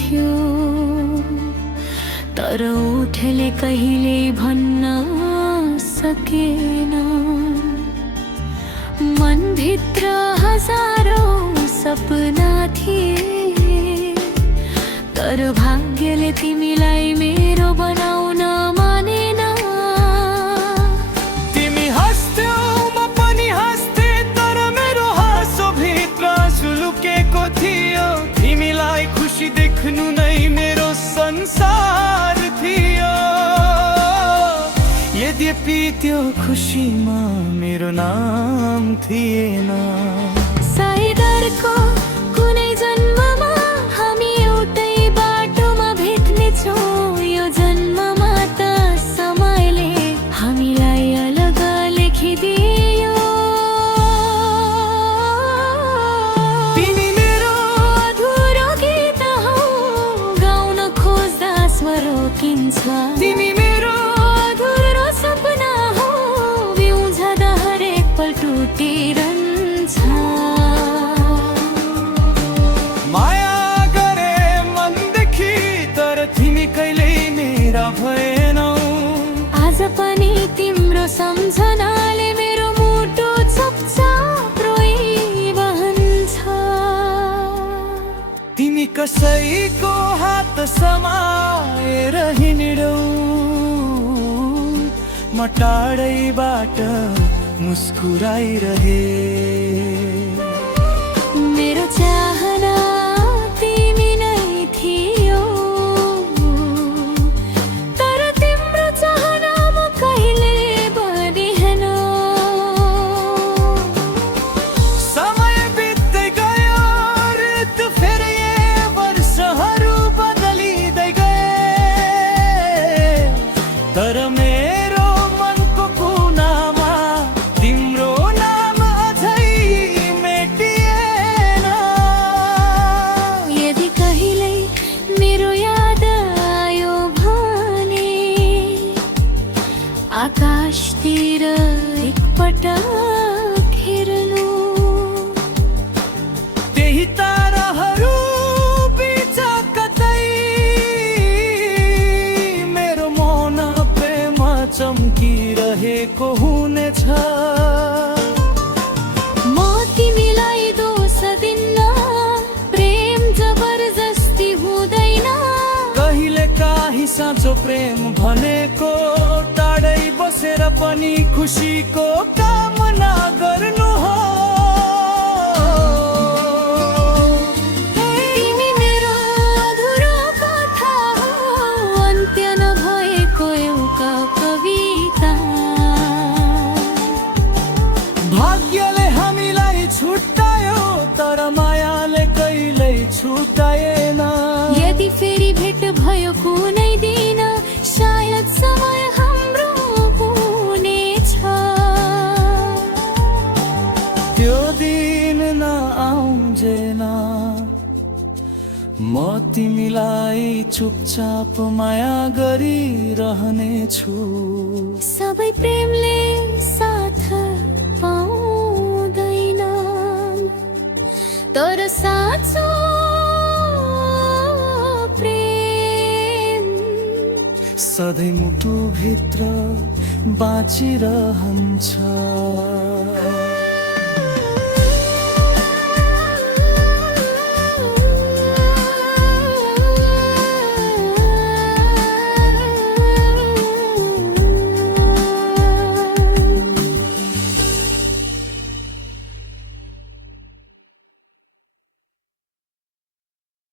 थियो, तर ओठले कहिले भन्न सकेन। मनभित्र हजारौं सपना थिए, तर भाग्यले तिमीलाई मेरो बनाउन मानेन। तिमी हाँस्थ्यौ म पनि हाँस्थे, तर मेरो हाँसो भित्र सुलुकेको थियो। तिमीलाई खुसी देख्नु नै मेरो संसार थियो। यद्यपि त्यो खुसीमा मेरो नाम थिएन। सायद अर्को कुनै जन्ममा हामी एउटै बाटोमा भेट्नेछौँ। यो जन्ममा त समयले हामीलाई अलग लेखिदियो। तिमी मेरो अधुरो गीत हौ, गाउन खोज्दा स्वर रोकिन्छ। तिमी मेरो अधुरो सपना हो, बिउझदा हरेक पल टुटिरहन्छ। माया गरे मनदेखि, तर तिमी कहिल्यै मेरा भएनौ। आज पनि तिम्रो सम्झनाले मेरो मुटु चुपचाप रोइरहन्छ। तिमी कसैको हात समाएर हिँडौ, म टाढैबाट मुस्कुराइरहे। मेरो चाहना तिमी नै थियौ, तर तिम्रो चाहना म कहिले बनिएन। समय बित्दै गयो, ऋतु फेरि वर्षहरू बदलिँदै गए, तर मेरो मनको कुनामा तिम्रो नाम अझै मेटिएन। यदि कहिल्यै मेरो याद आयो भने आकाशतिर एकपटक हेर्नु। त्यही ताराहरू बिच कतै मेरो मन प्रेम चम्किरहेको हुनेछ। म तिमीलाई दोष दिन्न, प्रेम जबरजस्ती हुँदैन। कहिले काहीँ साँचो प्रेम भनेको टाढै बसेर पनि खुसीको कामना गर्नु हो। तिमी मेरो अधुरो कथा हो, अन्त्य नभएको एउटा कविता। भाग्यले हामीलाई छुट्यायो, तर मायाले कहिल्यै छुट्याएन। यदि फेरि भेट भयो कुनै दिन, सायद समय हाम्रो हुनेछ। त्यो दिन नआउँजेन, म तिमीलाई चुपचाप माया गरिरहनेछु। सबै प्रेमले साथ पाउँदैन, तर साँचो प्रेम सधैँ मुटुभित्र बाँचिरहन्छ।